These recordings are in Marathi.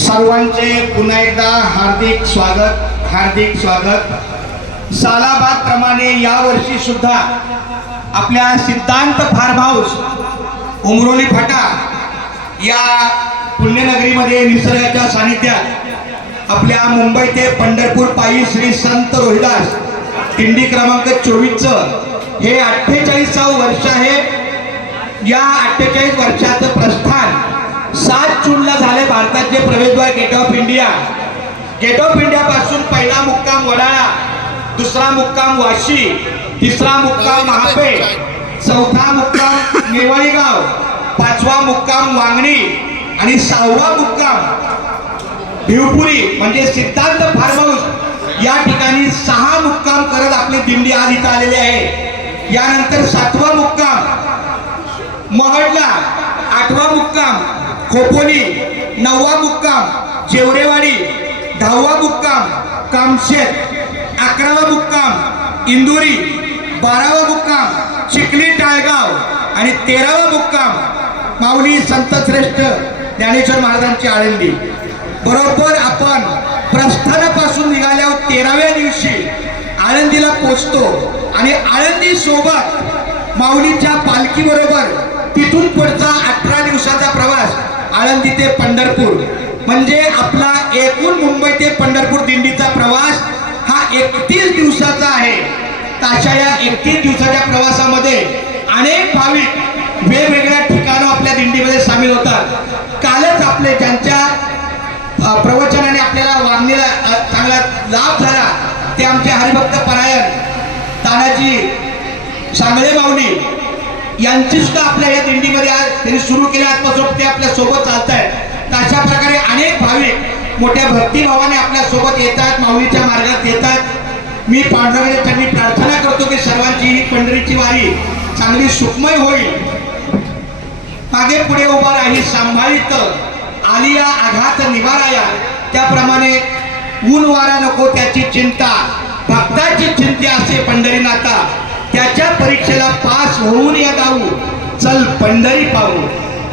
सर्वांचे पुन्हा एकदा हार्दिक स्वागत। सालाबाद प्रमाणे यावर्षी सुद्धा आपल्या सिद्धांत फार्म हाऊस उमरोली फाटा या पुण्यनगरीमध्ये निसर्गाच्या सानिध्यात आपल्या मुंबई ते पंढरपूर पायी श्री संत रोहिदास दिंडी क्रमांक 24 हे 48वे वर्ष आहे। या 48 वर्षाचं प्रस्थान 7 जूनला झाले। भारताचे प्रवेशद्वार गेट ऑफ इंडिया पासून पहिला मुक्काम वडाळा, दुसरा मुक्काम वाशी, तिसरा मुक्काम महापेठ, चौथा मुक्काम नेवाळीगाव, पाचवा मुक्काम वांगणी आणि 6वा मुक्काम भिवपुरी म्हणजे सिद्धांत फार्म हाऊस या ठिकाणी 6 मुक्काम करत आपली दिंडी आज इथं आलेली आहे। यानंतर 7वा मुक्काम महडला, 8वा मुक्काम खोपोली, 9वा मुक्काम जेवरेवाडी, 10वा मुक्काम कामशेत, 11वा मुक्काम इंदुरी, 12वा मुक्काम चिखली टाळगाव आणि 13वा मुक्काम माऊली संत श्रेष्ठ ज्ञानेश्वर महाराजांची आळंदी। बरोबर आपण प्रस्थानापासून निघाल्यावर 13व्या दिवशी आळंदीला पोहोचतो आणि आळंदी सोबत माऊलीच्या पालखी बरोबर तिथून पुढचा 18 दिवसाचा प्रवास आळंदी ते पंढरपूर म्हणजे आपला एकूण मुंबई ते पंढरपूर दिंडीचा प्रवास हा 31 दिवसाचा आहे। अशा या 31 दिवसाच्या प्रवासामध्ये अनेक भाविक वेगवेगळ्या ठिकाणं आपल्या दिंडीमध्ये सामील होतात। कालच आपले ज्यांच्या प्रवचनाने आपल्याला वांगणीला चांगला लाभ झाला ते आमचे हरिभक्त परायण तानाजी सांगळे माऊली यांची सुद्धा आपल्या या दिंडीमध्ये आज त्यांनी सुरू केल्या आजपासून ते आपल्या सोबत चालत आहेत। अशा प्रकारे अनेक भाविक मोठ्या भक्तिभावाने आपल्या सोबत येतात, माऊलीच्या मार्गात येतात। मी पांडुरंगाच्या चरणी प्रार्थना करतो की सर्वांची ही पंढरीची वारी चांगली सुखमय होईल। मागे पुढे उभा राही सांभाळीत आलिया आघात निवाराया, त्याप्रमाणे ऊन वारा नको त्याची चिंता, भक्ताची चिंता असे पंढरीनाथा, त्याच्या परीक्षेला पास होऊन या गाऊ, चल पंढरी पाहू।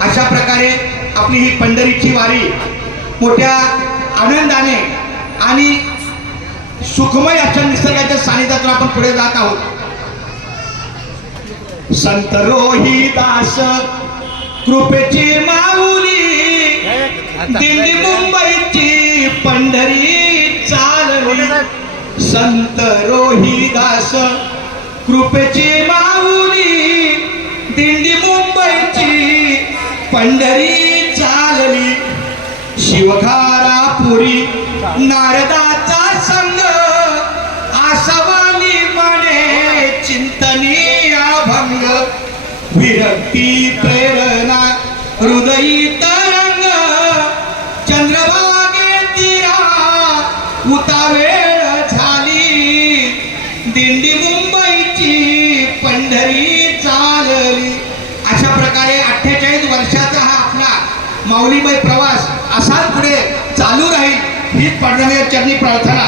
अशा प्रकारे आपली ही पंढरीची वारी मोठ्या आनंदाने आणि सुखमय अशा निसर्गाच्या सानिध्यातून आपण पुढे जात आहोत। संत रोहिदास कृपेची माऊली दिंडी मुंबईची पंढरी चालली, संत रोहिदास कृपेची माऊली दिंडी मुंबईची पंढरी चालली, शिवघारापुरी नारदाचा संग आसावानी म्हणे चिंतनी अभंग, विरक्ती प्रेरणा हृदयी तरंग, चंद्रभागे तीरा उतावेळ झाली, दिंडी मुंबईची पंढरी चालली। अशा प्रकारे 48 वर्षाचा हा आपला माऊलीमय प्रवास असाच पुढे चालू राहील हीच पांडुरंगाच्या चरणी प्रार्थना।